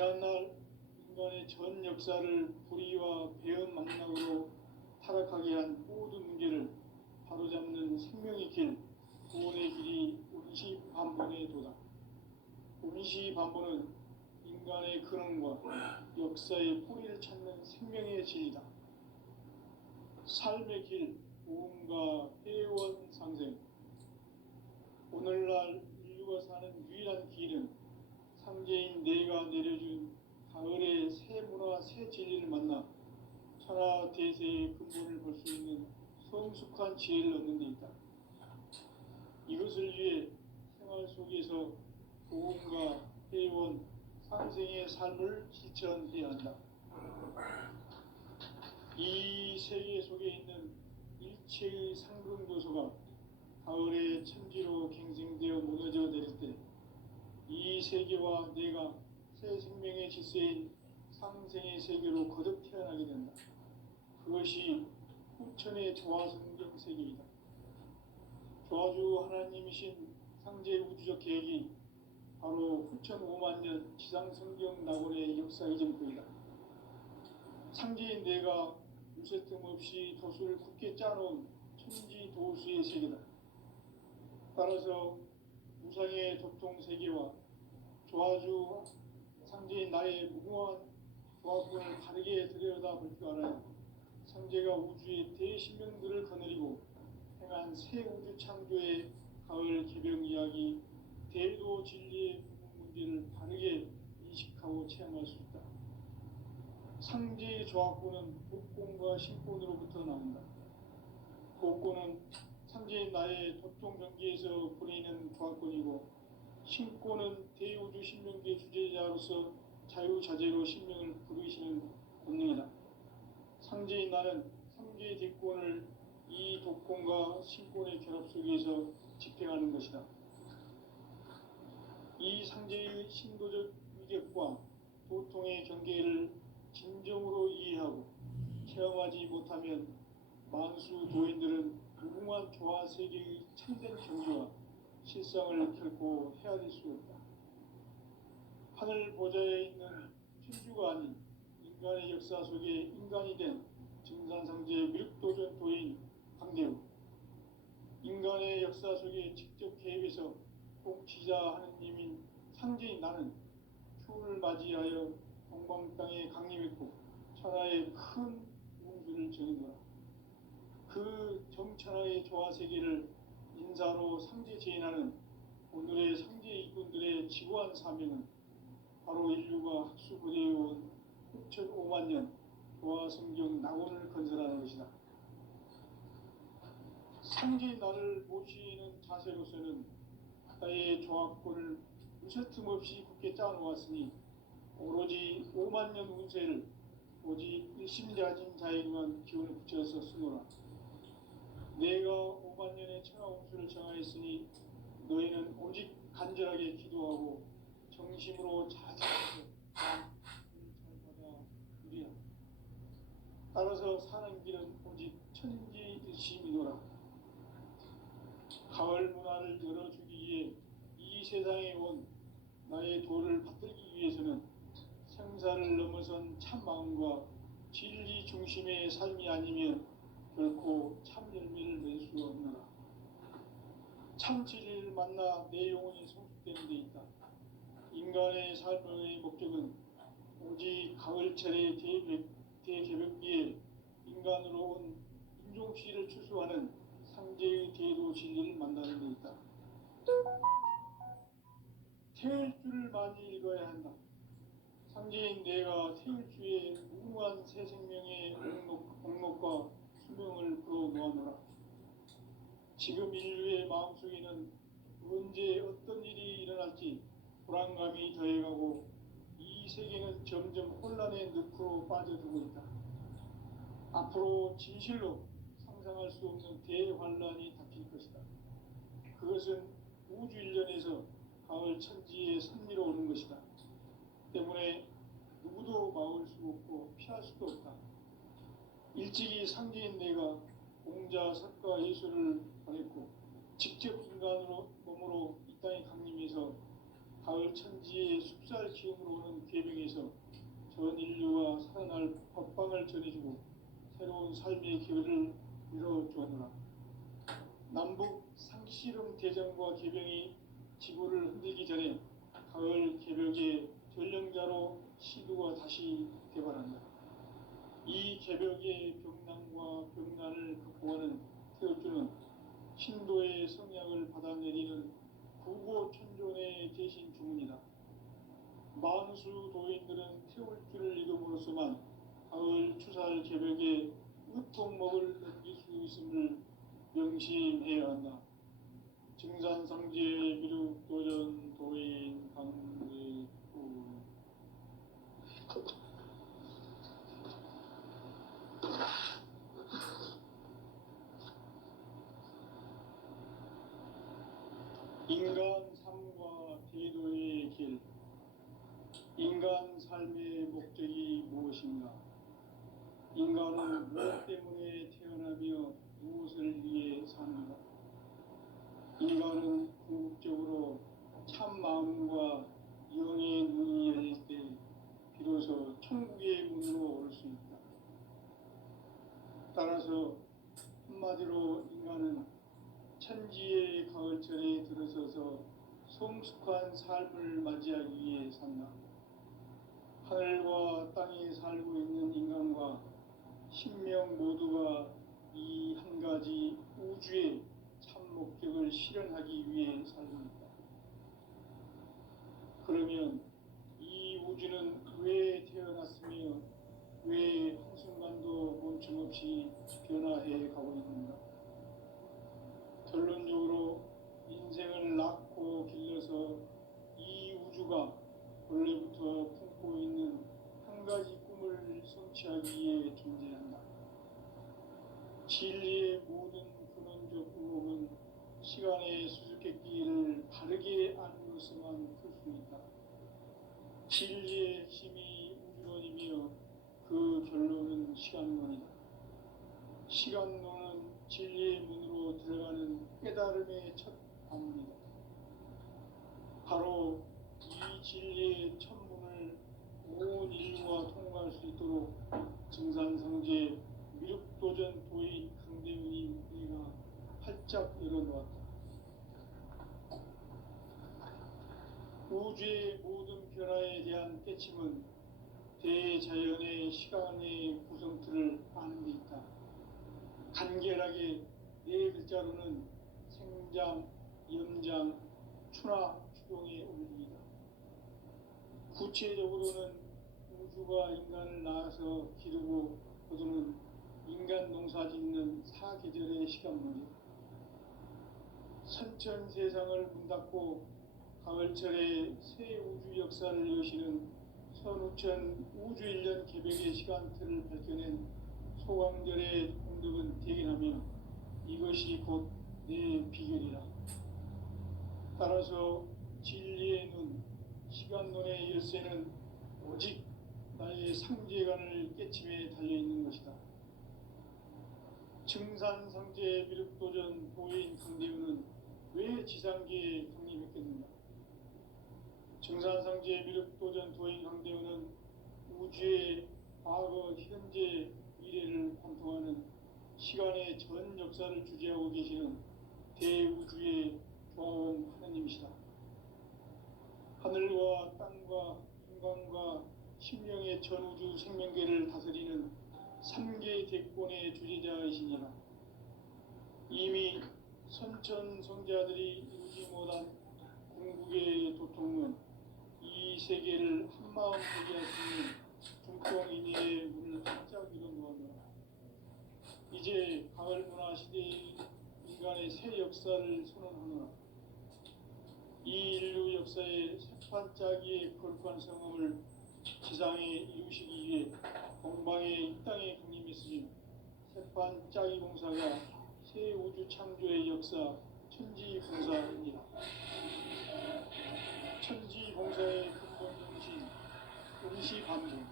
지난날 인간의 전 역사를 불의와 배은망락으로 타락하게 한 모든 문제를 바로잡는 생명의 길, 구원의 길이 운시반본에 도다. 운시반본은 인간의 근원과 역사의 뿌리를 찾는 생명의 진리다. 삶의 길, 보험과 회원 상생. 오늘날 인류가 사는 유일한 길은 상제인 내가 내려준 가을의 새 문화, 새 진리를 만나 천하 대세의 근본을 볼 수 있는 성숙한 지혜를 얻는 데 있다. 이것을 위해 생활 속에서 보험과 회원, 상생의 삶을 실천해야 한다. 이 세계 속에 있는 일체의 상급 요소가 가을의 천지로 갱생되어 무너져 내릴 때 이 세계와 내가 새 생명의 질서인 상생의 세계로 거듭 태어나게 된다. 그것이 후천의 조화성경 세계이다. 조화주 하나님이신 상제 우주적 계획이 바로 후천 5만 년 지상성경 낙원의 역사 이전부이다. 상제인 내가 유세 틈 없이 도수를 굳게 짜놓은 천지 도수의 세계다. 따라서 무상의 도통 세계와 조화주 상제인 나의 무궁한 조화권을 바르게 들여다볼 줄 알아야 상제가 우주의 대신명들을 거느리고 행한 새 우주 창조의 가을 개병 이야기, 대도 진리의 문제를 바르게 인식하고 체험할 수 있다. 상제의 조화권은 복권과 신권으로부터 나온다. 복권은 상제인 나의 도통 경계에서 보내는 조화권이고, 신권은 대우주 신명계 주제자로서 자유자재로 신명을 부르시는 권능이다. 상제인 나는 상제의 대권을 이 도권과 신권의 결합 속에서 집행하는 것이다. 이 상제의 신도적 위격과 도통의 경계를 진정으로 이해하고 체험하지 못하면 만수 도인들은 무궁한 조화 세계의 참된 경지와 실상을 결코 헤아릴 수 없다. 하늘 보좌에 있는 천주가 아닌 인간의 역사 속에 인간이 된 증산상제 밀도전 도인 강대우, 인간의 역사 속에 직접 개입해서 통치자 하느님인 상제인 나는 추운을 맞이하여 동방 땅에 강림했고 천하의 큰 운수를 정인노라. 그 정천하의 조화 세계를 인사로 상제 제인하는 오늘의 상제 일꾼들의 지구한 사명은 바로 인류가 학수고대해온 후천 5만 년 조화성경 낙원을 건설하는 것이다. 상제인 나를 모시는 자세로서는 나의 조화권을 무쇠틈 없이 굳게 짜놓았으니 오로지 5만 년 운세를 오직 일심자진 자에게만 기운을 붙여서 쓰노라. 내가 5만 년의 천하 운수를 정하였으니 너희는 오직 간절하게 기도하고 정심으로 자제해서 잘 받아 누리라. 따라서 사는 길은 오직 천지일심이노라. 가을 문화를 열어주기 위해 이 세상에 온 나의 도를 받들기 위해서는 생사를 넘어선 참 마음과 진리 중심의 삶이 아니면 결코 참 열매를 맺을 수 없노라. 참 진리를 만나 내 영혼이 성숙되는 데 있다. 인간의 삶의 목적은 오직 가을철의 대개벽기에 인간으로 온 인종시를 추수하는 상제의 대도 진리를 만나는 데 있다. 태일주를 많이 읽어야 한다. 상제인 내가 태일주의 무궁한 새 생명의 옥록과 수명을 불어놓아노라. 지금 인류의 마음속에는 언제 어떤 일이 일어날지 불안감이 더해가고 이 세계는 점점 혼란의 늪으로 빠져들고 있다. 앞으로 진실로 상상할 수 없는 대환란이 닥칠 것이다. 그것은 우주 일련에서 가을 천지에 선미로 오는 것이다. 때문에 누구도 막을 수 없고 피할 수도 없다. 일찍이 상제인 내가 공자, 석가, 예수를 보냈고 직접 인간으로 몸으로 이 땅에 강림해서 가을 천지의 숲살 기운으로 오는 궤병에서 전 인류가 살아날 법방을 전해주고 새로운 삶의 기회를 열어주었노라. 남북 상씨름 대전과 개병이 지구를 흔들기 전에 가을 개벽의 전령자로 시도가 다시 개발한다. 이 개벽의 병난과 병난을 극복하는 태엽주는 신도의 성약을 받아내리는 구고천존의 대신 주문이다. 만수 도인들은 태울주를 이름으로서만 가을 추살 개벽의 으통목을 넘길 수 있음을 명심해야 한다. 증산상제 미륵도전 도인 강대구 인간 삶과 대도의 길. 인간 삶의 목적이 무엇인가? 인간은 무엇 때문에 태어나며 무엇을 위해 사는가? 인간은 궁극적으로 참 마음과 영의 눈이 열릴 때 비로소 천국의 문으로 올 수 있다. 따라서 한마디로 인간은 천지의 가을철에 들어서서 성숙한 삶을 맞이하기 위해 산다. 하늘과 땅에 살고 있는 인간과 신명 모두가 이 한 가지 우주의 참 목적을 실현하기 위해 살고 있다. 그러면 이 우주는 왜 태어났으며 왜 한순간도 멈춤없이 변화해 가고 있는가? 결론적으로 인생을 낳고 길러서 이 우주가 원래부터 품고 있는 한 가지 꿈을 성취하기 위해 존재한다. 진리의 모든 근원적 의혹은 시간의 수수께끼를 바르게 안으로서만 풀 수 있다. 진리의 핵심이 우주론이며 그 결론은 시간론이다. 시간론은 진리의 문으로 들어가는 깨달음의 첫 방문이다. 바로 이 진리의 첫 문을 온 인류가 통과할 수 있도록 증산성제 미륵도전 도인 강대훈이 우리가 활짝 열어놓았다. 우주의 모든 변화에 대한 깨침은 대자연의 시간의 구성틀을 아는 데 있다. 간결하게 네 글자로는 생장, 염장, 추나 추동의 원리이다. 구체적으로는 우주가 인간을 낳아서 기르고 거두는 인간 농사 짓는 사계절의 시간론이다. 선천 세상을 문 닫고 가을철에 새 우주 역사를 여시는 선우천 우주 1년 개벽의 시간틀을 밝혀낸 소강절의 공덕은 대견하며 이것이 곧 내 비결이라. 따라서 진리의 눈, 시간론의 열쇠는 오직 나의 상제관을 깨침에 달려있는 것이다. 증산상제 미륵도전 도인 강대훈은 왜 지상계에 강림했겠는가? 증산상제 미륵도전 도인 강대훈은 우주의 과거, 현재, 미래를 관통하는 시간의 전 역사를 주재하고 계시는 대우주의 조화원 하느님이시다. 하늘과 땅과 인간과 신령의 전우주 생명계를 다스리는 3개 대권의 주재자이시니라. 이미 선천 성자들이 이루지 못한 궁극의 도통은 이 세계를 한마음 보게 할 수 있는 중통인의 문을 활짝 열어놓았노라. 이제 가을 문화 시대의 인간의 새 역사를 선언하노라. 이 인류 역사의 새판짜기의 거룩한 성험을 지상에 이루시기 위해 공방에 이 땅에 강림했으며 새판짜기 공사가 새 우주 창조의 역사 천지봉사입니다. 천지봉사의 근본 정신 응시반문.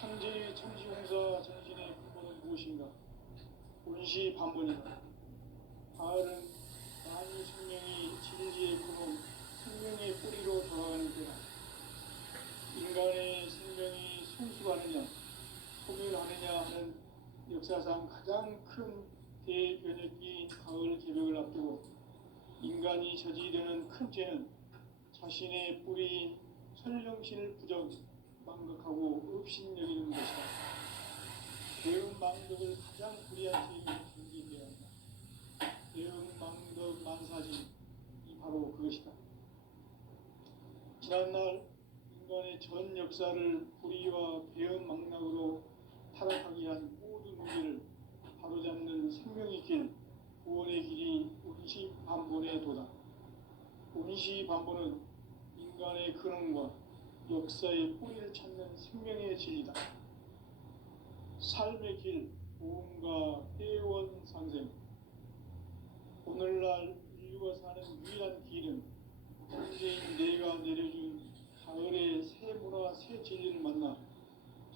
상제의 천지봉사 정신의 근본은 무엇인가? 응시반문이다. 가을은 만유 생명이 진리의 근원 생명의 뿌리로 돌아가는 때다. 인간의 생명이 성숙하느냐 소멸하느냐 하는 역사상 가장 큰 대변혁기인 가을 개벽을 앞두고 인간이 저지르는 큰 죄는 자신의 뿌리인 설령신을 망각하고 업신여기는 것이다. 대응망덕을 가장 불의한 죄로 정죄해야 한다. 대응망덕 만사지 바로 그것이다. 지난날 인간의 전 역사를 불의와 배은망락으로 타락하게 한 모든 문제를 바로잡는 생명의 길, 구원의 길이 운시반본의 도다. 운시반본은 인간의 근원과 역사의 뿌리를 찾는 생명의 진리다. 삶의 길, 보험과 해원상생. 오늘날 인류가 사는 유일한 길은 현재인 내가 내려준 가을의 새 문화, 새 진리를 만나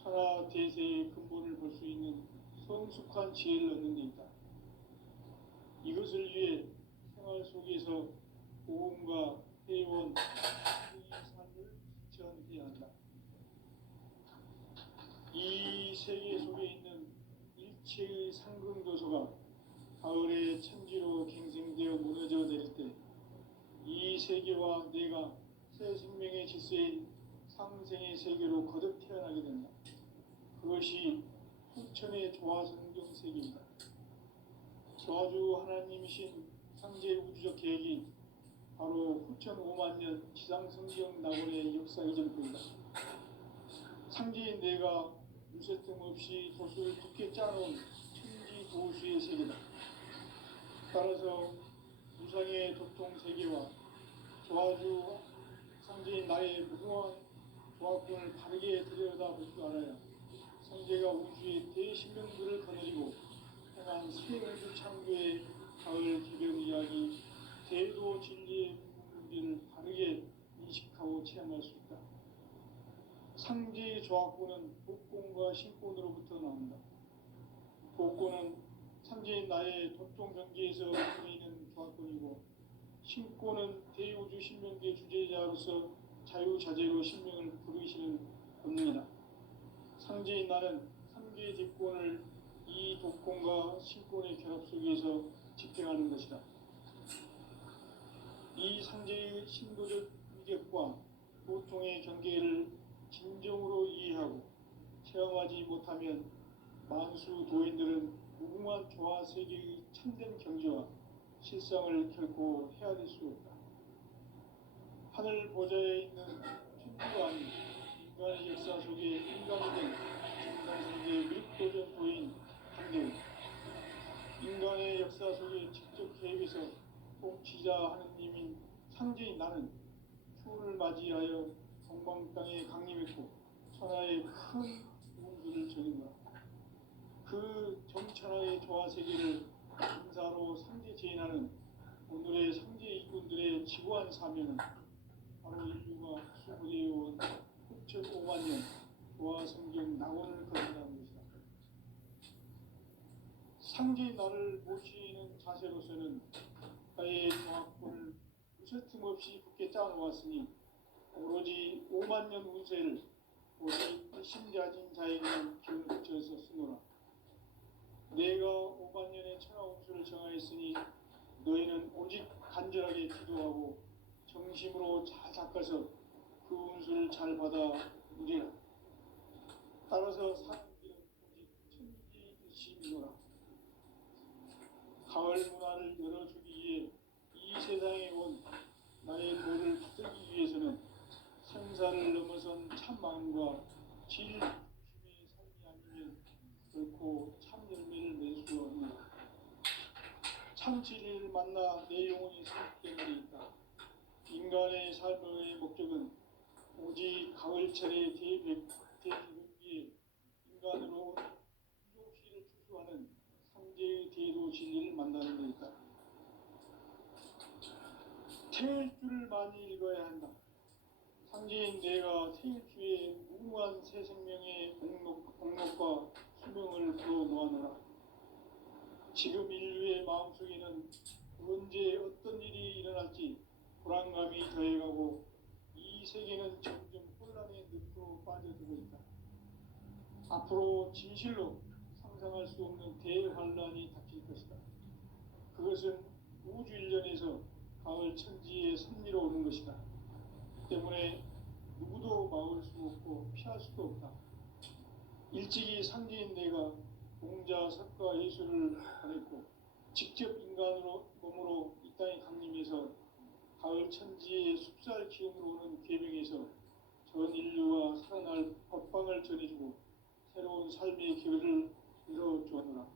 천하 대세의 근본을 볼 수 있는 성숙한 지혜를 얻는 데 있다. 이것을 위해 생활 속에서 보험과 해원, 이 삶을 실천해야 한다. 이 세계 속에 있는 일체의 상승도서가 가을의 천지로 갱생되어 무너져 내릴 때 이 세계와 내가 새 생명의 질서인 상생의 세계로 거듭 태어나게 된다. 그것이 후천의 조화성경 세계이다. 저주 하나님이신 상제 우주적 계획이 바로 후천 5만 년 지상성경 낙원의 역사 이전부이다. 상제인 내가 유세 틈 없이 도수를 깊게 짜놓은 천지 도수의 세계다. 따라서 무상의 도통 세계와 조화주 상제인 나의 무궁한 조화권을 바르게 들여다볼 줄 알아야 상제가 우주의 대신명들을 거느리고 행한 새 우주 창조의 가을 개벽 이야기 대도 진리의 문제를 바르게 인식하고 체험할 수 있다. 상제의 조화권은 복권과 신권으로부터 나온다. 복권은 상제인 나의 도통 경계에서 보이는 조화권이고 신권은 대우주 신명계 주제자로서 자유자재로 신명을 부르시는 본능이다. 상제인 나는 3개의 뒷권을 이 독권과 신권의 결합 속에서 집행하는 것이다. 이 상제의 신도적 위력과 보통의 경계를 진정으로 이해하고 체험하지 못하면 만수 도인들은 무궁한 조화 세계의 참된 경지와 실상을 결코 헤아릴 수 없다. 하늘 보좌에 있는 천주가 아닌 인간의 역사 속에 인간이 된 정상세계의 밀도전 도인 한대우, 인간의 역사 속에 직접 개입해서 통치자 하느님인 상제인 나는 추운을 맞이하여 동방 땅에 강림했고 천하의 큰 운수를 적인 거다. 그 정천하의 조화 세계를 인사로 상제 제인하는 오늘의 상제 일꾼들의 지구한 사명은 바로 인류가 수부되어온 후천 5만 년 조화 성경 낙원을 거듭나는 것이다. 상제인 나를 모시는 자세로서는 나의 조화권을 무쇠틈 없이 굳게 짜놓았으니 오로지 5만 년 운세를 오직 신자진 자에게만 기운을 붙여서 쓰노라. 내가 5만 년의 천하 운수를 정하였으니 너희는 오직 간절하게 기도하고 정심으로 잘 닦아서 그 운수를 잘 받아 누리라. 따라서 사는 길은 오직 천지이시노라. 가을 문화를 열어주기 위해 이 세상에 온 나의 도를 받들기 위해서는 생사를 넘어선 참 마음과 진리 중심의 삶이 아니면 결코 참 열매를 맺을 수 없는 참 진리를 만나 내 영혼이 성숙되는 데 있다. 인간의 삶의 목적은 오직 가을철의 대비에 인간으로 인종시를 추수하는 상제의 대도 진리를 만나는 데 있다. 태일주를 많이 읽어야 한다. 상제인 내가 태일주의 무궁한 새 생명의 공록과 수명을 불어 모아노라. 지금 인류의 마음속에는 언제 어떤 일이 일어날지 불안감이 더해가고 이 세계는 점점 혼란의 늪으로 빠져들고 있다. 앞으로 진실로 상상할 수 없는 대환란이 닥칠 것이다. 그것은 우주 일련에서 가을 천지에 선미로 오는 것이다. 때문에 누구도 막을 수 없고 피할 수도 없다. 일찍이 상제인 내가 공자, 석가, 예수를 보냈고 직접 인간으로 몸으로 이 땅에 강림해서 가을 천지의 숲살 기운으로 오는 계명에서 전 인류와 살아날 법방을 전해주고 새로운 삶의 기회를 열어주었노라.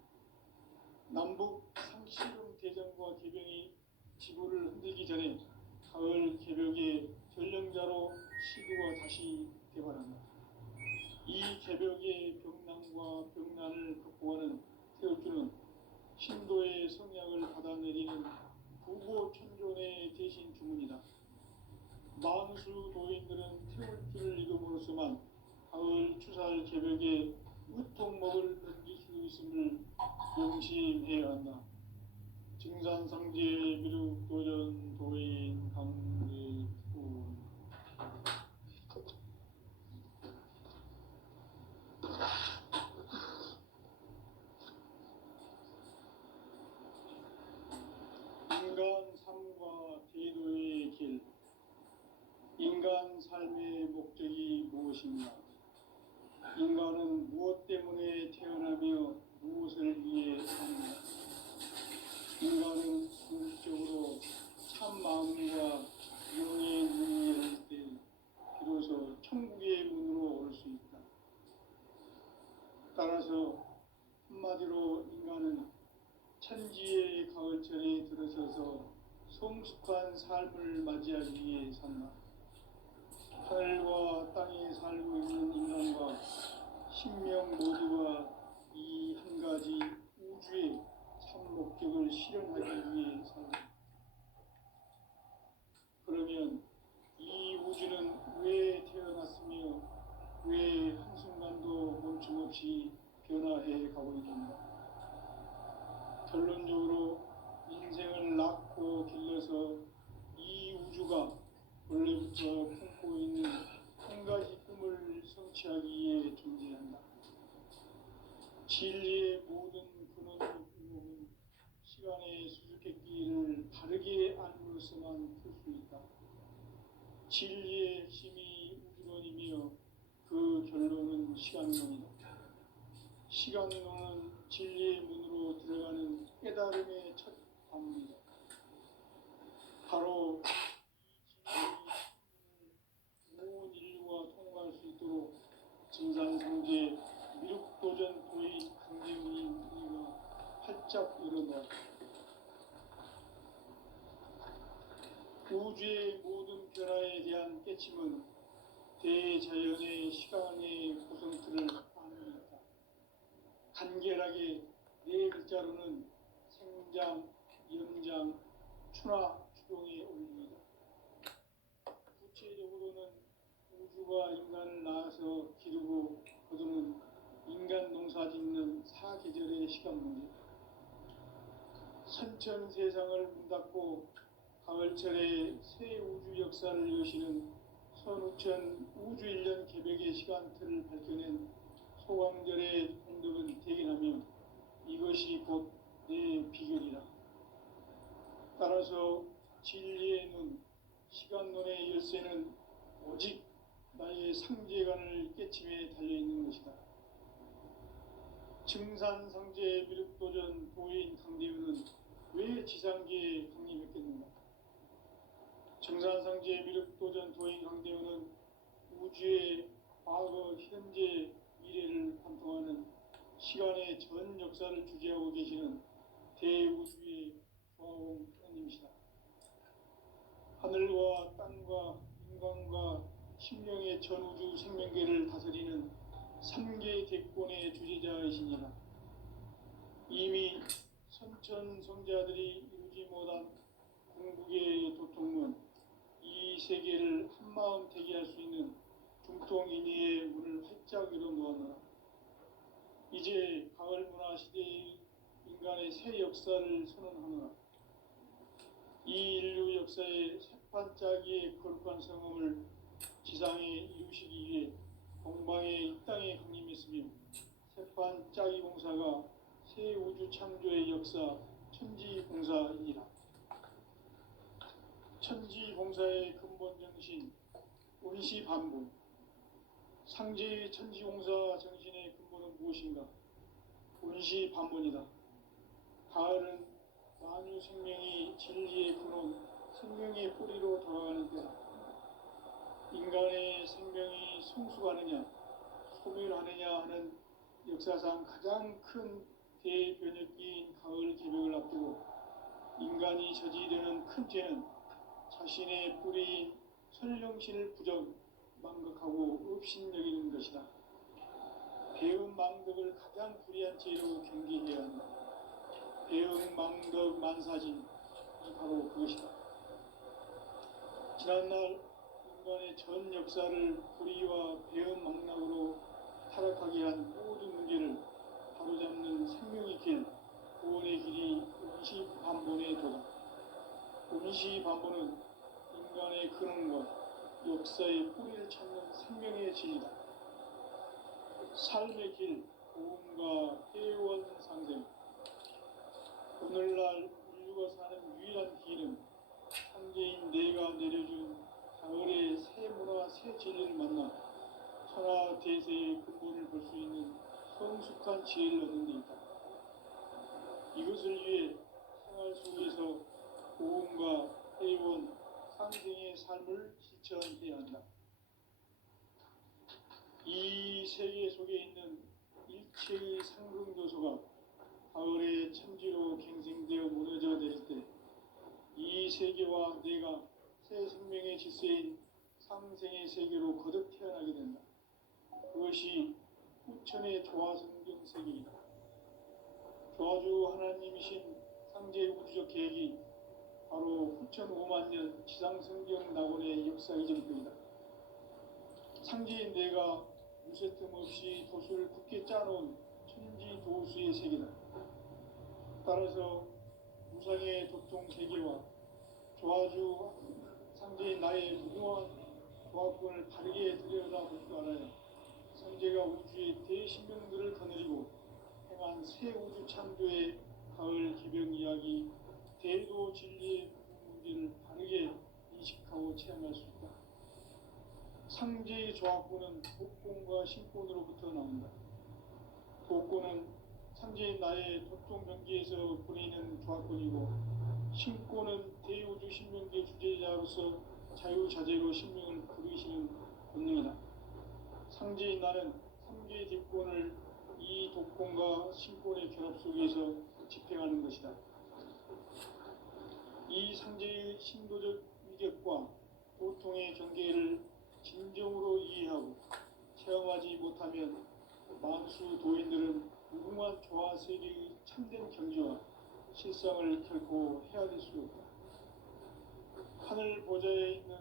남북 상씨름 대전과 개병이 지구를 흔들기 전에 가을 개벽의 전령자로 시구가 다시 개발한다. 이 개벽의 병난과 병난을 극복하는 태울주는 신도의 성약을 받아내리는 부고천존의 대신 주문이다. 만수 도인들은 태울주를 이름으로서만 가을 추살 개벽의 으통목을 넘길 수 있음을 명심해야 한다. 증산상제 미륵도전 도인 강대구. 인간 삶과 제도의 길. 인간 삶의 목적이 무엇인가? 인간은 무엇 때문에 태어나며 무엇을 위해 사는가? 인간은 궁극적으로 참 마음과 영의 문이 열릴 때 비로소 천국의 문으로 올 수 있다. 따라서 한마디로 인간은 천지의 가을철에 들어서서 성숙한 삶을 맞이하기 위해 산다. 하늘과 땅에 살고 있는 인간과 신명 모두가 이 한 가지 우주의 참 목적을 실현하기 위해 산다. 그러면 이 우주는 왜 태어났으며 왜 한순간도 멈춤없이 변화해 가고 있는가? 결론적으로 인생을 낳고 길러서 이 우주가 원래부터 품고 있는 한 가지 꿈을 성취하기 위해 존재한다. 진리의 모든 근원을 꿈은 시간의 수수께끼를 바르게 알므로서만 풀 수 있다. 진리의 핵심이 우주론이며 그 결론은 시간론이다. 시간론은 진리의 문으로 들어가는 깨달음의 첫 방문이다. 바로 이 진리의 온 인류가 통과할 수 있도록 증산상제 미륵도전 도인 강대훈이 우리가 활짝 열어놓았다. 우주의 모든 변화에 대한 깨침은 대자연의 시간의 구성틀을 아느니까 간결하게 네 글자로는 생장, 연장, 추나 추동에 올립니다. 구체적으로는 우주가 인간을 낳아서 기르고 거두는 인간 농사 짓는 사계절의 시간 문제, 선천 세상을 문 닫고 가을철에 새 우주 역사를 여시는 선우천 우주 1년 개벽의 시간틀을 밝혀낸 소광절의 공덕은 대견하며 이것이 곧 내 비결이라. 따라서 진리의 눈, 시간론의 열쇠는 오직 나의 상제관을 깨침에 달려있는 것이다. 증산상제 미륵도전 도인 강대훈은 왜 지상계에 강림했겠는가? 증산상제 미륵도전 도인 강대훈은 우주의 과거, 현재, 미래를 관통하는 시간의 전 역사를 주재하고 계시는 대우주의 조화홍 형님이시다. 하늘과 땅과 인간과 신령의 전우주 생명계를 다스리는 3개 대권의 주재자이시니라. 이미 선천성자들이 이루지 못한 궁극의 도통문, 이 세계를 한마음 되게 할 수 있는 중통인의의 문을 활짝 열어놓았노라. 이제 가을 문화 시대의 인간의 새 역사를 선언하노라. 이 인류 역사의 세판짜기의 거룩한 성음을 지상에 이루시기 위해 동방의 이 땅에 강림했으며 세판짜기 공사가 새 우주 창조의 역사 천지봉사이니라. 천지봉사의 근본 정신 운시반본. 상제의 천지공사 정신의 근본은 무엇인가? 운시반본이다. 가을은 만유 생명이 진리의 근원, 생명의 뿌리로 돌아가는 때다. 인간의 생명이 성숙하느냐, 소멸하느냐 하는 역사상 가장 큰 대변혁기인 가을 개벽을 앞두고 인간이 저지르는 큰 죄는 자신의 뿌리인 설령신을 망각하고 업신여기는 것이다. 배은 망덕을 가장 불의한 죄로 경계해야 한다. 배은 망덕 만사진이 바로 그것이다. 지난날 인간의 전 역사를 불의와 배은 망락으로 타락하게 한 모든 문제를 바로잡는 생명의 길, 구원의 길이 운시반본의 도다. 운시반본은 인간의 근원과 역사의 뿌리를 찾는 생명의 진리다. 삶의 길, 고음과 회원 상생. 오늘날 인류가 사는 유일한 길은 창제인 내가 내려준 가을의 새 문화, 새 진리를 만나 천하 대세의 근본을 볼 수 있는 성숙한 지혜를 얻는 데 있다. 이것을 위해 생활 속에서 고음과 회원, 상생의 삶을 실천해야 한다. 이 세계 속에 있는 일체의 상승교소가 가을의 천지로 갱생되어 무너져 내릴 때 이 세계와 내가 새 생명의 질서인 상생의 세계로 거듭 태어나게 된다. 그것이 후천의 조화성경 세계이다. 조화주 하나님이신 상제의 우주적 계획이 바로 후천 5만 년 지상성경 낙원의 역사 이전입니다. 상제인 내가 무쇠틈 없이 도수를 굳게 짜놓은 천지도수의 세계다. 따라서 무상의 도통 세계와 조화주 상제인 나의 무궁한 조합권을 바르게 들여다볼 줄 알아야 상제가 우주의 대신명들을 거느리고 행한 새 우주 창조의 가을 개벽 이야기, 대도 진리의 문제를 바르게 인식하고 체험할 수 있다. 상제의 조합권은 복권과 신권으로부터 나온다. 복권은 상제인 나의 도통 경계에서 보내는 조합권이고, 신권은 대우주 신명계 주제자로서 자유자재로 신명을 부르시는 본능이다. 상제인 나는 3개의 뒷권을 이 독권과 신권의 결합 속에서 집행하는 것이다. 이 상제의 신도적 위격과 도통의 경계를 진정으로 이해하고 체험하지 못하면 만수 도인들은 무궁한 조화 세계의 참된 경지와 실상을 결코 헤아릴 수 없다. 하늘 보좌에 있는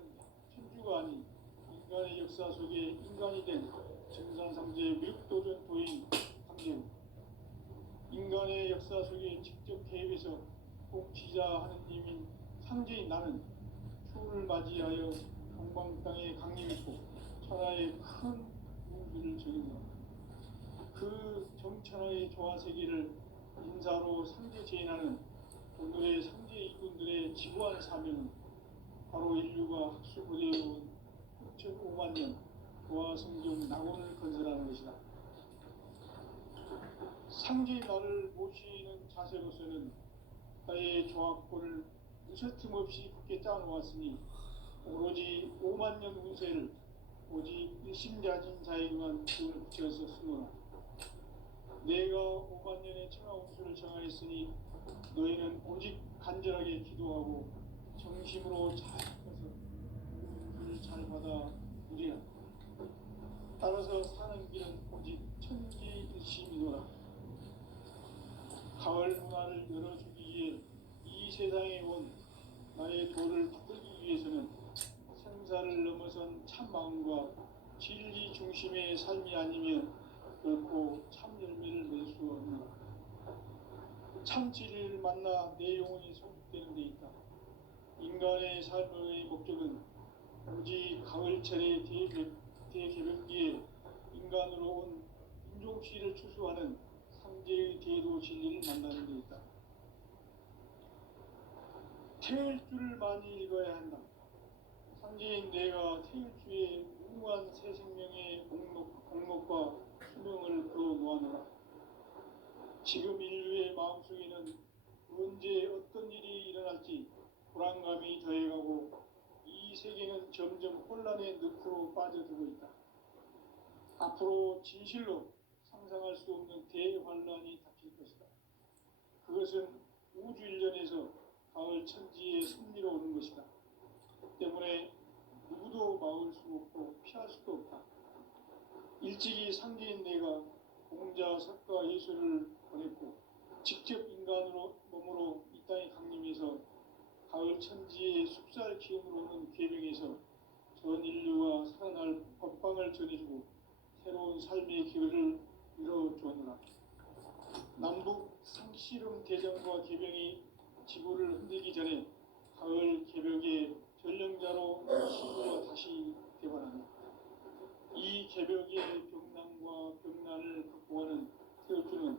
천주가 아닌 인간의 역사 속에 인간이 된 정상상제의 미륵도전 도인 상제는 인간의 역사 속에 직접 개입해서 통치자 하느님인 상제인 나는 추를 맞이하여 동방 땅에 강림했고 천하의 큰 우주를 적용한다. 그 정천하의 조화세계를 인사로 상제 제인하는 오늘의 상제 이군들의 지구한 사명은 바로 인류가 학수고대해온 6,5만 년 조화성경 낙원을 건설하는 것이다. 상제의 나를 모시는 자세로서는 나의 조합권을 무쇠틈 없이 굳게 짜놓았으니 오로지 5만 년 운세를 오직 일심자진 자에게만 그걸 붙여서 쓰노라. 내가 5만 년의 천하 운수를 정하였으니 너희는 오직 간절하게 기도하고 정심으로 잘 해서 운수를 잘 받아 누리라. 따라서 사는 길은 오직 천지일심이노라. 가을 문화를 열어주기 위해 이 세상에 온 나의 도를 받들기 위해서는 생사를 넘어선 참 마음과 진리 중심의 삶이 아니면 결코 참 열매를 낼 수 없노라. 참 진리를 만나 내 영혼이 소득되는 데 있다. 인간의 삶의 목적은 오직 가을철의 대개벽기에 인간으로 온 인종시를 추수하는 상제의 대도 진리를 만나는 데 있다. 태일주를 많이 읽어야 한다. 상제인 내가 태일주의 무궁한 새 생명의 공목과 수명을 그어놓아노라. 지금 인류의 마음속에는 언제 어떤 일이 일어날지 불안감이 더해가고 이 세계는 점점 혼란의 늪으로 빠져들고 있다. 앞으로 진실로 상상할 수 없는 대환란이 닥칠 것이다. 그것은 우주 일련에서 가을 천지의 섭리로 오는 것이다. 때문에 누구도 막을 수 없고 피할 수도 없다. 일찍이 상제인 내가 공자, 석가, 예수를 보냈고 직접 인간으로 몸으로 이 땅에 강림해서 가을 천지의 숲살 기운으로 오는 계명에서 전 인류와 살아날 법방을 전해주고 새로운 삶의 기회를 이뤄주었노라. 남북 상씨름 대전과 계명이 지구를 흔들기 전에 가을 개벽의 전령자로 시구가 다시 되관한다. 이 개벽의 병난과 병난을 극복하는 태울주는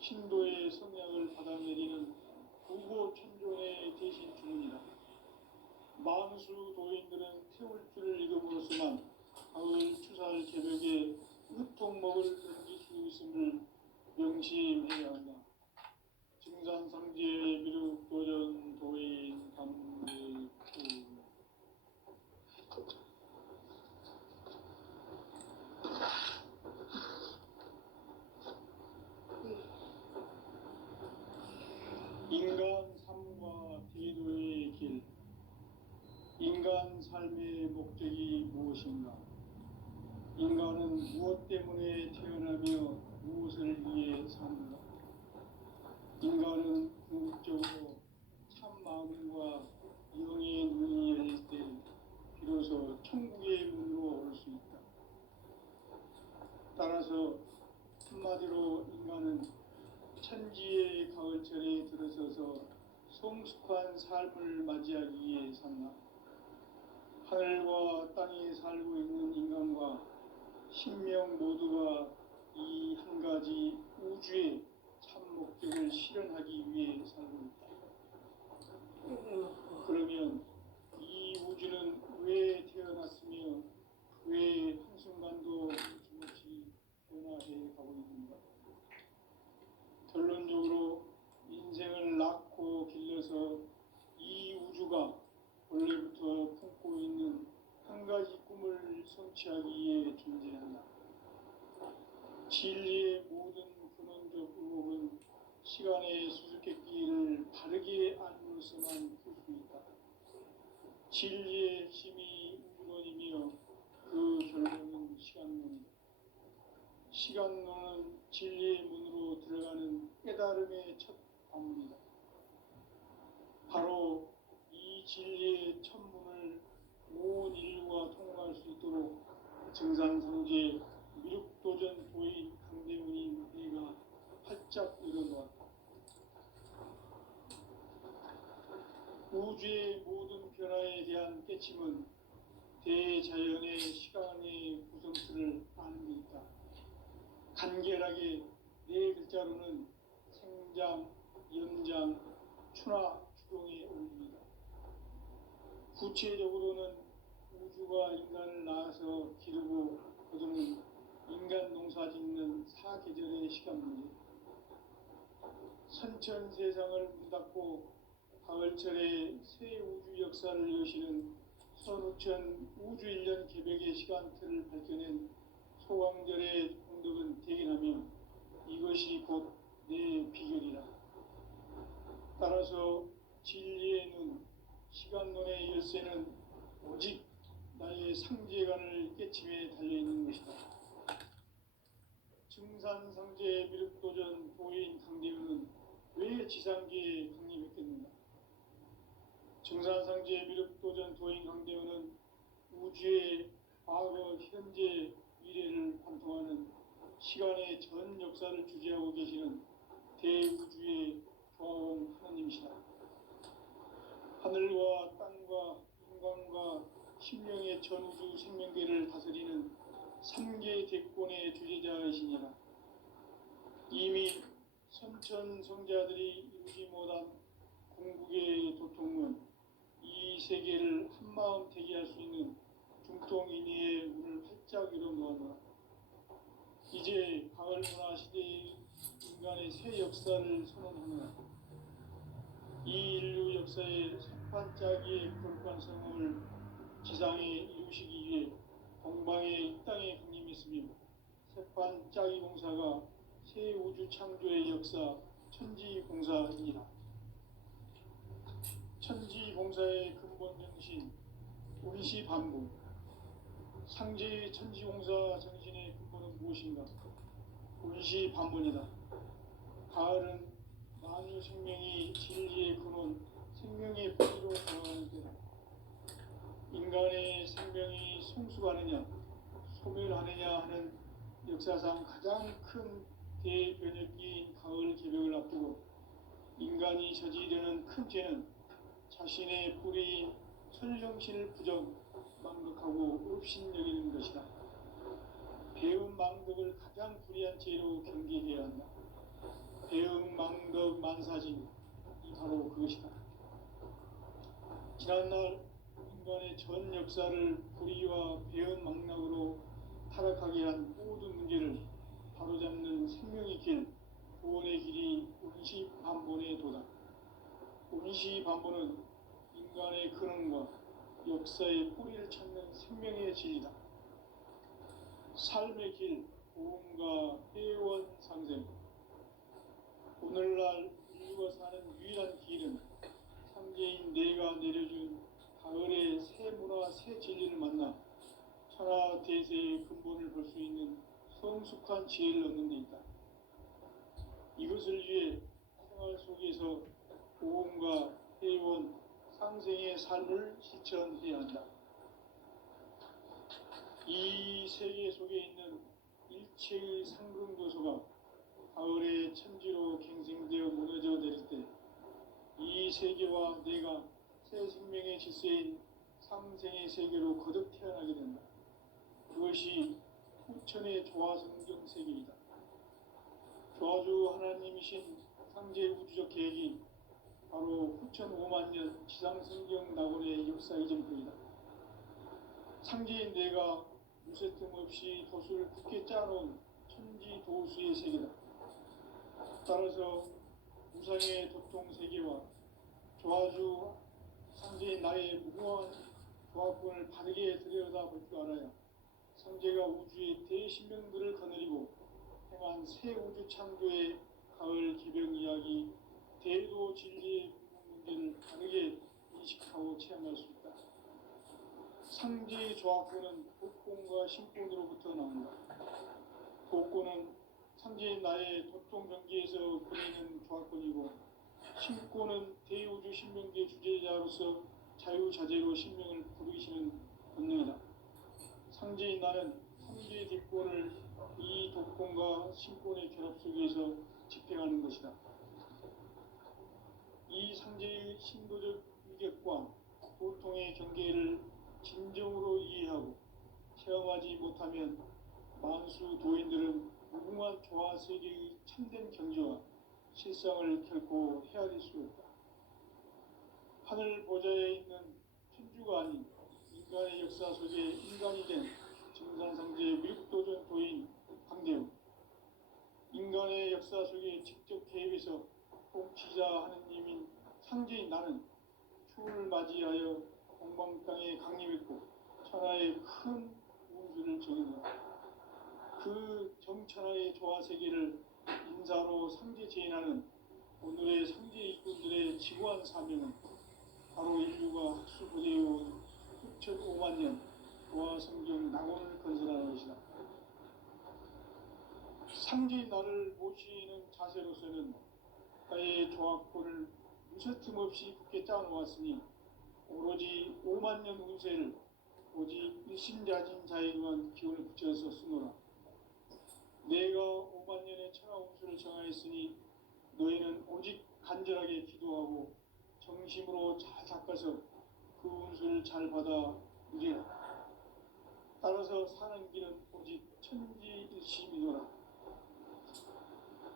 신도의 성향을 받아내리는 부고 천존의 대신 주문이다. 만수 도인들은 태울주를 읽음으로써만 가을 추살 개벽의 으통목을 넘길 수 있음을 명심해야 한다. 증산상제 미륵도전 도인 감대구 인간 삶과 대도의 길. 인간 삶의 목적이 무엇인가? 인간은 무엇 때문에 태어나며 무엇을 위해 사는가? 인간은 궁극적으로 참 마음과 영의 눈이 열릴 때 비로소 천국의 문으로 올 수 있다. 따라서 한마디로 인간은 천지의 가을철에 들어서서 성숙한 삶을 맞이하기 위해 산다. 하늘과 땅에 살고 있는 인간과 신명 모두가 이 한 가지 우주의 참 목적을 실현하기 위해 살고 있다. 그러면 이 우주는 왜 태어났으며 왜 한순간도 거침없이 변화해 가고 있는가? 결론적으로 인생을 낳고 길러서 이 우주가 원래부터 품고 있는 한 가지 꿈을 성취하기 위해 존재한다. 진리의 모든 근원적 의혹은 시간의 수수께끼를 바르게 알므로서만 풀 수 있다. 진리의 핵심이 우주론이며 그 결론은 시간론이다. 시간론은 진리의 문으로 들어가는 깨달음의 첫 관문이다. 바로 이 진리의 첫 문을 온 인류가 통과할 수 있도록 증산상제 미륵도전 도인 강대문인 내가 활짝 열어놓았다. 우주의 모든 변화에 대한 깨침은 대자연의 시간의 구성틀을 아는 데 있다. 간결하게 네 글자로는 생장, 연장, 추나 추동에 올립니다. 구체적으로는 우주가 인간을 낳아서 기르고 거두는 인간 농사 짓는 사계절의 시간 문제, 선천 세상을 문 닫고 가을철에 새 우주 역사를 여시는 선우천 우주 일년 개벽의 시간틀을 밝혀낸 소광절의 공덕은 대견하며 이것이 곧 내 비결이라. 따라서 진리의 눈, 시간론의 열쇠는 오직 나의 상제관을 깨침에 달려있는 것이다. 증산상제 미륵도전 도인 강대우는 왜 지상계에 강림했겠는가? 증산상제 미륵도전 도인 강대우는 우주의 과거, 현재, 미래를 관통하는 시간의 전 역사를 주재하고 계시는 대우주의 조화원 하나님이시다. 하늘과 땅과 인간과 심령의 전우주 생명계를 다스리는 삼계 대권의 주제자이시니라. 이미 선천성자들이 이루지 못한 궁극의 도통은 이 세계를 한마음 되게 할 수 있는 중통인의의 문을 활짝 열어놓았노라. 이제 가을 문화 시대의 인간의 새 역사를 선언하노라. 이 인류 역사의 석판짜기의 거룩한 성공을 지상에 이루시기 위해 동방의 이 땅에 강림했으며 석판짜기 공사가 새 우주 창조의 역사 천지공사이니라. 천지공사의 근본 정신 운시반복. 상제의 천지공사 정신의 근본은 무엇인가? 운시반복이다. 가을은 만유 생명이 진리의 근원, 생명의 뿌리로 돌아가는 때다. 인간의 생명이 성숙하느냐, 소멸하느냐 하는 역사상 가장 큰 대변혁기인 가을 개벽을 앞두고 인간이 저지르는 큰 죄는 자신의 뿌리인 천령신을 망덕하고 업신여기는 것이다. 배은망덕을 가장 불의한 죄로 경계해야 한다. 배은망덕 만사진, 이 바로 그것이다. 지난날 인간의 전 역사를 불의와 배은망락으로 타락하게 한 모든 문제를 바로잡는 생명의 길, 구원의 길이 운시반본의 도다. 운시반본은 인간의 근원과 역사의 뿌리를 찾는 생명의 진리다. 삶의 길, 보험과 회원 상생. 오늘날 인류가 사는 유일한 길은 삼계인 내가 내려준 가을의 새 문화, 새 진리를 만나 천하 대세의 근본을 볼 수 있는 성숙한 지혜를 얻는 데 있다. 이것을 위해 생활 속에서 보험과 회원, 상생의 삶을 실천해야 한다. 이 세계 속에 있는 일체의 상승도서가 가을의 천지로 갱생되어 무너져 내릴 때 이 세계와 내가 새 생명의 질서인 상생의 세계로 거듭 태어나게 된다. 그것이 후천의 조화성경 세계이다. 조화주 하나님이신 상제 우주적 계획이 바로 후천 5만 년 지상성경 낙원의 역사 이전표이다. 상제인 내가 무쇠틈 없이 도수를 굳게 짜놓은 천지도수의 세계다. 따라서 우상의 도통 세계와 조화주 상제인 나의 무궁한 조화권을 바르게 들여다볼 줄 알아야 상제가 우주의 대신명들을 거느리고 행한 새 우주 창조의 가을 기병 이야기, 대도 진리의 문제를 바르게 인식하고 체험할 수 있다. 상제의 조화권은 복권과 신권으로부터 나온다. 복권은 상제인 나의 도통 경계에서 보이는 조화권이고, 신권은 대우주 신명계 주제자로서 자유자재로 신명을 부르시는 본능이다. 상제인 나는 상제의 뒷권을 이 독권과 신권의 결합 속에서 집행하는 것이다. 이 상제의 신도적 위격과 보통의 경계를 진정으로 이해하고 체험하지 못하면 만수 도인들은 무궁한 조화 세계의 참된 경지와 실상을 결코 헤아릴 수 없다. 하늘 보좌에 있는 천주가 아닌 인간의 역사 속에 인간이 된 증산상제의 미륵도전 도인 강대웅, 인간의 역사 속에 직접 개입해서 통치자 하느님인 상제인 나는 추운을 맞이하여 동방 땅에 강림했고 천하의 큰 운수를 정했다. 그 정천하의 조화 세계를 인사로 상제 제인하는 오늘의 상제 일꾼들의 지구한 사명은 바로 인류가 학수고대해온 후천 5만 년 조화 성경 낙원을 건설하는 것이다. 상제인 나를 모시는 자세로서는 나의 조화권을 무쇠틈 없이 굳게 짜놓았으니 오로지 5만 년 운세를 오직 일심자진 자에게만 기운을 붙여서 쓰노라. 내가 5만 년의 천하 운수를 정하였으니 너희는 오직 간절하게 기도하고 정심으로 잘 닦아서 그 운수를 잘 받아 누리라. 따라서 사는 길은 오직 천지일심이노라.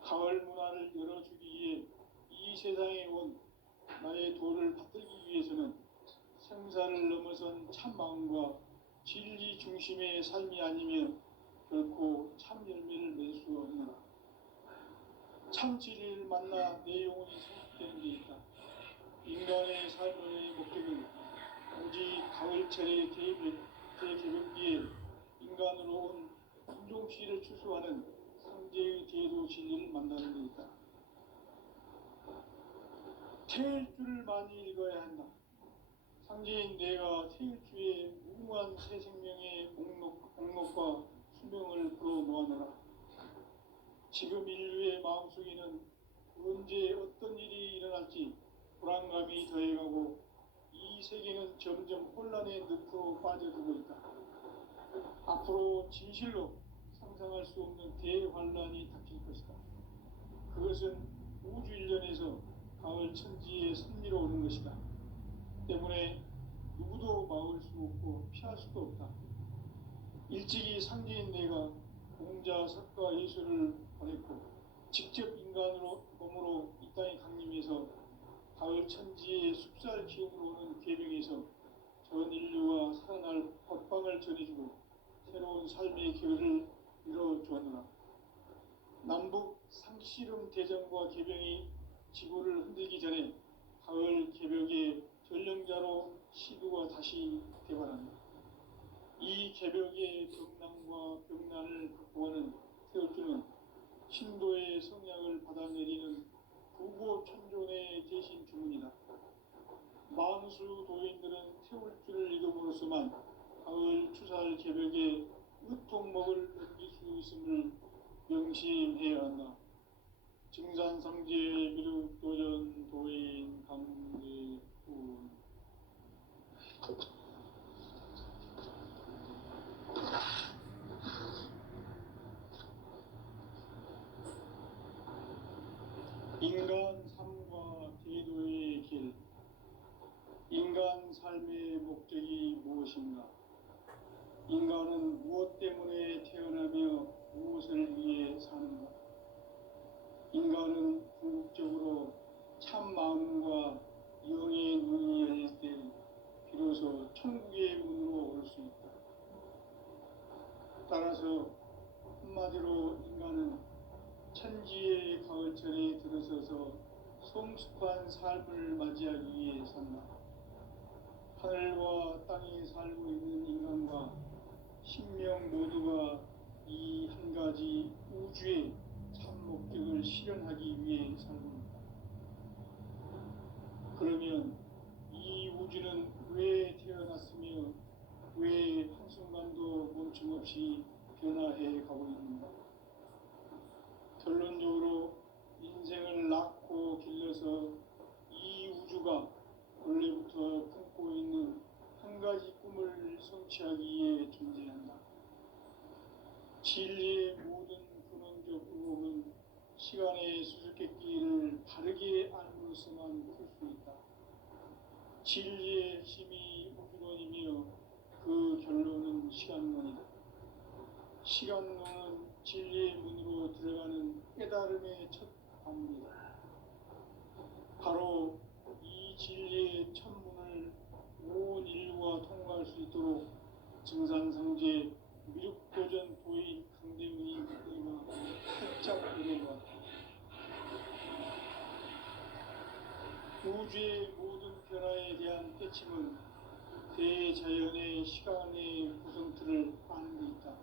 가을 문화를 열어주기 위해 이 세상에 온 나의 도를 받들기 위해서는 생사를 넘어선 참 마음과 진리 중심의 삶이 아니면 결코 참 열매를 맺을 수 없노라. 참 진리를 만나 내 영혼이 성숙되는 데 있다. 인간의 삶의 목적은 오직 가을철의 대개벽기에 인간으로 온 인종씨를 추수하는 상제의 대도 진리를 만나는 데 있다. 태일주를 많이 읽어야 한다. 상제인 내가 태일주의 무궁한 새 생명의 목록과 수명을 풀어놓아노라. 지금 인류의 마음속에는 언제 어떤 일이 일어날지 불안감이 더해가고 이 세계는 점점 혼란의 늪으로 빠져들고 있다. 앞으로 진실로 상상할 수 없는 대환란이 닥칠 것이다. 그것은 우주 일련에서 가을 천지의 섭리로 오는 것이다. 때문에 누구도 막을 수 없고 피할 수도 없다. 일찍이 상제인 내가 공자, 석가, 예수를 보냈고 직접 인간으로 몸으로 이 땅에 강림해서 가을 천지의 숲살 기운으로 오는 계명에서 전 인류와 살아날 법방을 전해주고 새로운 삶의 결을 이뤄주었노라. 남북 상씨름 대전과 계병이 지구를 흔들기 전에 가을 개벽의 전령자로 시도가 다시 개발한다. 이 개벽의 병난과 병난을 극복하는 태울주는 신도의 성약을 받아내리는 부고천존의 대신 주문이다. 만수 도인들은 태울주를 읽음으로써만 가을 추살 개벽의 으통목을 넘길 수 있음을 명심해야 한다. 증산상제 미륵도전 도인 강대훈. 인간 삶과 대도의 길. 인간 삶의 목적이 무엇인가? 인간은 무엇 때문에 태어나며 무엇을 위해 사는가? 인간은 궁극적으로 참 마음과 영의 눈이 열릴 때 비로소 천국의 문으로 올 수 있다. 따라서 한마디로 인간은 천지의 가을철에 들어서서 성숙한 삶을 맞이하기 위해 산다. 하늘과 땅에 살고 있는 인간과 신명 모두가 이 한 가지 우주의 참 목적을 실현하기 위해 살고 있다. 그러면 이 우주는 왜 태어났으며 왜 한순간도 멈춤없이 변화해 가고 있는가? 결론적으로 인생을 낳고 길러서 이 우주가 원래부터 품고 있는 한 가지 꿈을 성취하기 위해 존재한다. 진리의 모든 근원적 의혹은 시간의 수수께끼를 바르게 알므로서만 풀 수 있다. 진리의 핵심이 우주론이며 그 결론은 시간론이다. 시간론은 진리의 문으로 들어가는 깨달음의 첫 관문이다. 바로 이 진리의 첫 문을 온 인류가 통과할 수 있도록 증산상제 미륵도전 도인 강대훈이 그때가 살짝 이뤄놓았다. 우주의 모든 변화에 대한 깨침은 대자연의 시간의 구성틀을 아는 데 있다.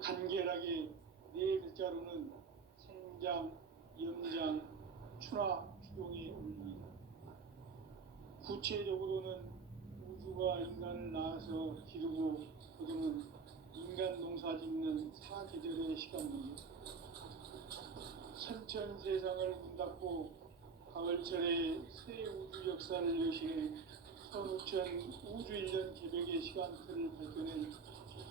간결하게 네 글자로는 생장, 연장, 추나, 추동의 원리이다. 구체적으로는 우주가 인간을 낳아서 기르고 거두는 인간 농사 짓는 사계절의 시간입니다. 선천 세상을 문 닫고 가을철에 새 우주 역사를 여시는 선우천 우주 일년 개벽의 시간틀을 밝혀낸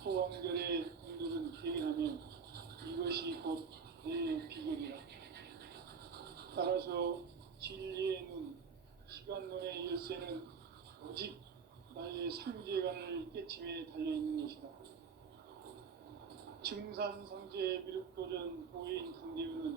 소왕절의 공덕은 대견하며 이것이 곧 내 비결이라. 따라서 진리의 눈, 시간론의 열쇠는 오직 나의 상제관을 깨침에 달려있는 것이다. 증산상제 미륵도전